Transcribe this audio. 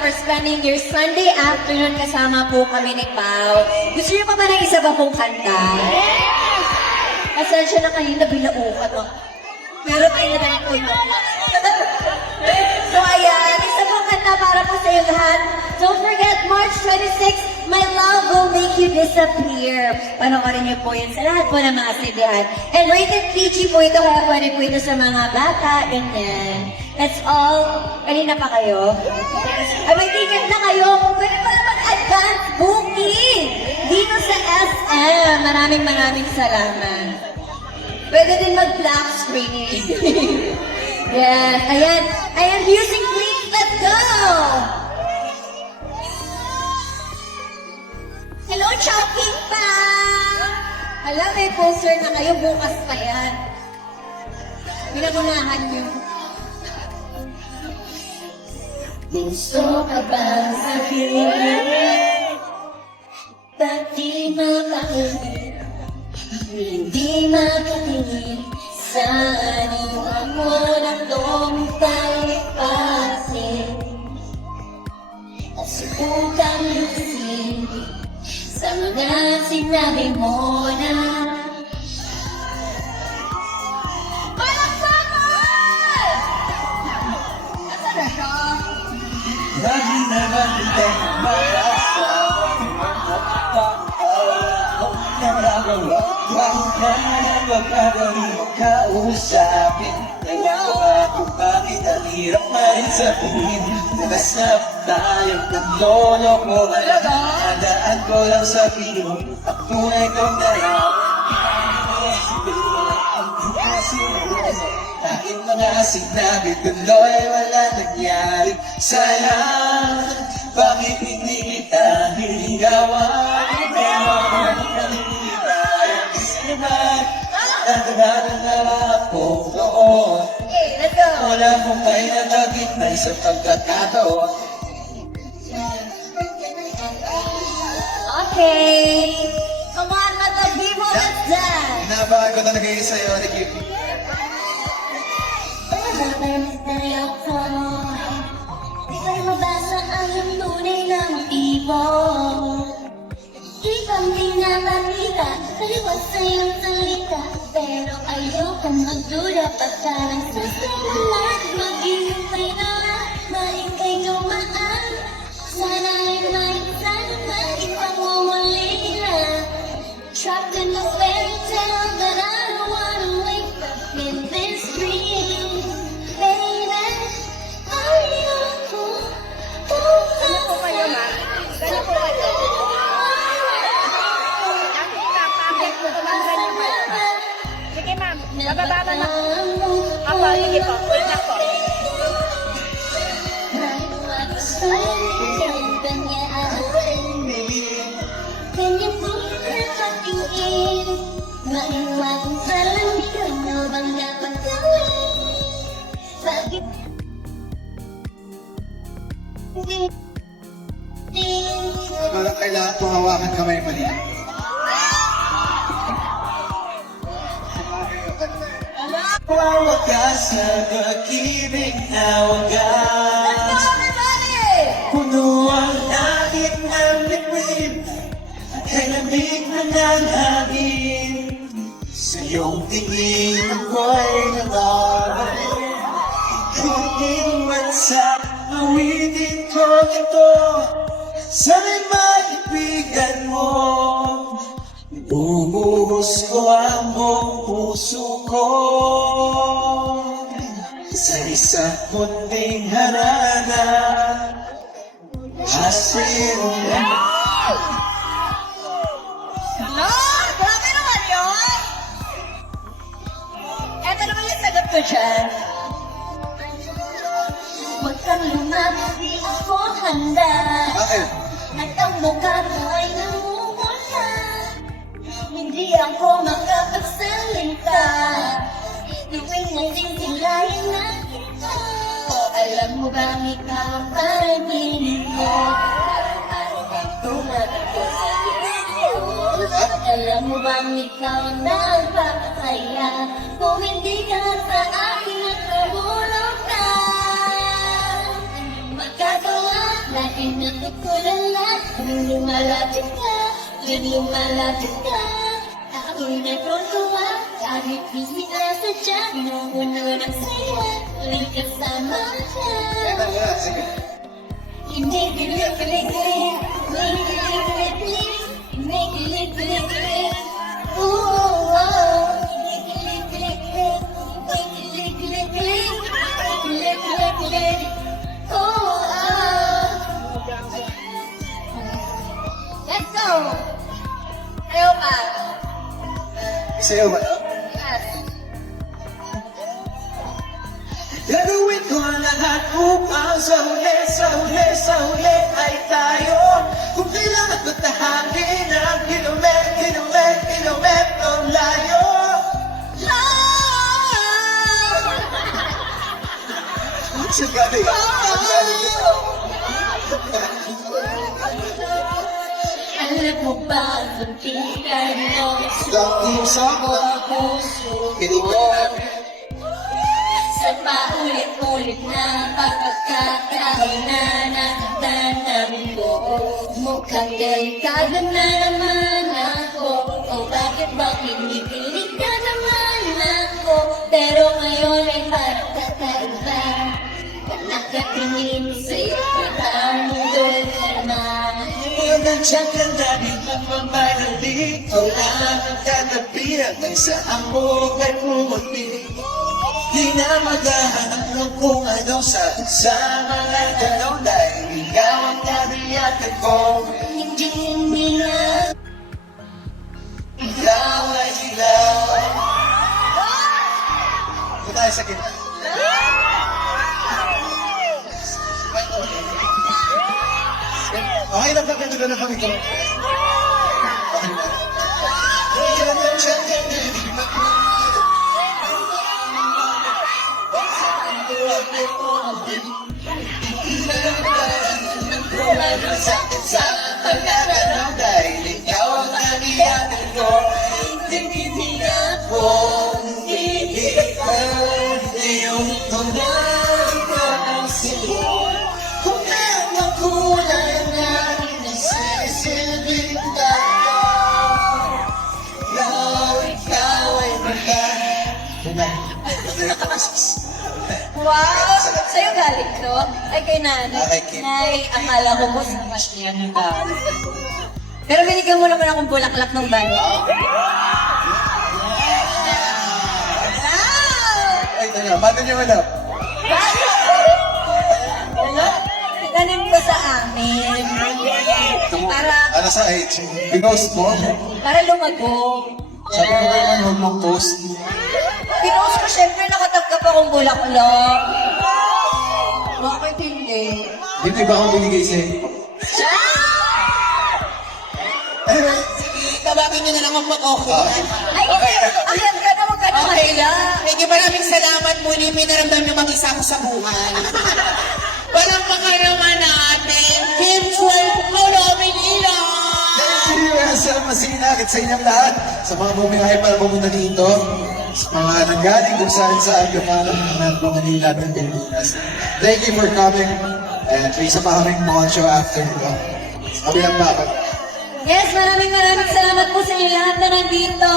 for spending your Sunday afternoon kasama po kami ni Pao. Gusto niyo pa ba ng isa ba pong kanta? Pasensya na kayo na binaukat mo. Pero kayo na lang po yun. So ayan, isa pong kanta para po sa iyo lahat. Don't forget, March 26, My Love Will Make You Disappear. Panoorin niyo po yun sa lahat po ng mga sibihan. And rated PG po ito, kaya pwede po ito sa mga bata, ganyan. That's all. Kanina pa kayo? Ay, may ticket na kayo. Pwede pala mag-advance booking dito sa SM. Maraming salamat. Pwede din mag-black screening. Yes, ayan. Ayan, music please, let's go! Hello, Chowking pa! Alam, may poster na kayo, bukas pa yan. Pinagunahan niyo. Gusto ka bang sabihin? Ba't di makakinig? Hindi makatingin sa anong mo na talipasin. At subukang lusin sa mga sinabi mo na palakpakan! Asa na siya? Lagi naman ito mag-asa. Huwag ka rin makausapin. Ewan ko nga kung bakit ang hirap na rin sabihin. Nagasap tayong naglolok mo. Nadaan ko lang sabihin ang tunay kong nararamdaman. Ang aking mga sinabi tuloy wala nangyari. Sayang, bakit hindi kita niligawan? Ewan ko naliligayan kasi naman nagdaganan na ako doon. Let's go! Wala kong may nagagit na isang pagkakataon. Okay! Come on, mga people, let's dance! Inabahan ko talaga yun sa'yo, Ricky. Di ko mabasa ang tunay ng ibon. Ibang pinapakita, kaliwat sa iyong salita. Pero ayokong magdura pagka nagsasalat. Maghihintay na nga, maingay dumaan. Sana ay maisan, maipangumuli na. Trapped in the fairy tale, but I don't wanna wake up in this dream. Baby, ayoko Ano po kayo, ma'am? Ano po kayo? Sige, ma'am. Bababa na po. Ako, sige po. Ulit na po. Parang kailangan kong hawakan kamay mali. Wawagas na pag-ibig na wagas. Puno ang langit ng liquid. Kay lamig na ng hangin. Sa iyong tingin ako'y nalaman. Kuning man sa awitin ko ito. Sana'y maibigan mo. Bumuhos ko ang buong puso ko sa isang munting harana. Asin No! Grabe naman yun! Eto naman yung sagot ko dyan. Huwag kang lumabas, di ako handa. Bakit? At ang mukha mo ay namumula. Hindi ako makapagsalita. Tuwing nasisilayan na kita. O alam mo ba ikaw ang panaginip mo? Araw-araw tumatago sa isip ko. Alam mo bang ikaw ang nagpapasaya? Kung hindi ka sa akin at tumulong ka, magkagawa Lagi natutulala, nung lumalapit ka, nung lumalapit ka. Ako'y natutuwa, kahit di sila sadya, pinupuno ng saya, tuwing kasama ka. Sige. Hindi kilig-kilig-kilig, hindi kilig-kilig-kilig, hindi kilig-kilig-kilig. Ooh, oh. Hindi kilig-kilig-kilig, hindi kilig-kilig-kilig, hindi kilig-kilig-kilig. Ooh, oh. Let's go! Ayaw ka. Sa'yo ba? Yes. Gagawin ko ang lahat upang sa huli ay tayo. Kung kailangan ko tahangin ang kilometrong layo. Sa gabi. Alam mo ba ang tuntikan mo Dahil sa mga puso pinig ko? Sa paulit-ulit na pagkakataon na nakatanamin ko, mukhang delikado na naman ako. O bakit ba kinikilig ka naman ako? Pero ngayon ay parang kakaiba. Nakatingin sa'yo, nakamundo ka na. Nandiyan ka na rin nagmamadali. O lang ang katabi hanggang sa amugan mo magpiling. Di na maghahanap ng kung ano sa mga galaw dahil ikaw ang nabiyatan ko. Hindi na. Ikaw ay ilaw. Ito tayo sa gitna. Okay lang, pagkakita na kami ko. Okay na. Sa pagkakalaw dahil ikaw ang nabiyatan ko. Hindi na ako, hindi ka, iyong tunay ko ang sila. Kung meron ang kulang na nasisilbing tayo, ikaw ay Wow! Sa'yo galing to? Ay, kay nanay. Kay Kim. Nay, akala ko mo sa niya ng tao. Pero binigyan mo naman akong bulaklak ng bani. Wow! Ay, tala, paano niyo manap? Ano? Ganin ko sa amin. Ano sa age? Pinost mo? Para lumago. Sabi ko naman, huwag mong post. Pinost ko, syempre nakatanggap akong bulaklak. Bakit hindi? Hindi ba akong binigay sa'yo? Sige, tawagin niyo na lang ang mag-okay. Ay, ayan ka na, huwag ka na mahila. Medyo maraming salamat muli. May naramdam yung mag-isa ko sa buhay. Parang naman natin, Kim Chuen, Paulo Manila! Thank you, Elsa Masinakit sa inyong lahat. Sa mga bumiyahe para pumunta dito. Sa mga nanggaling kung saan lumalang ng Manila at ng Pilipinas. Thank you for coming. And may isa pa kaming mga show after ito. Kami lang bakit. Yes, maraming salamat po sa inyo lahat na nandito.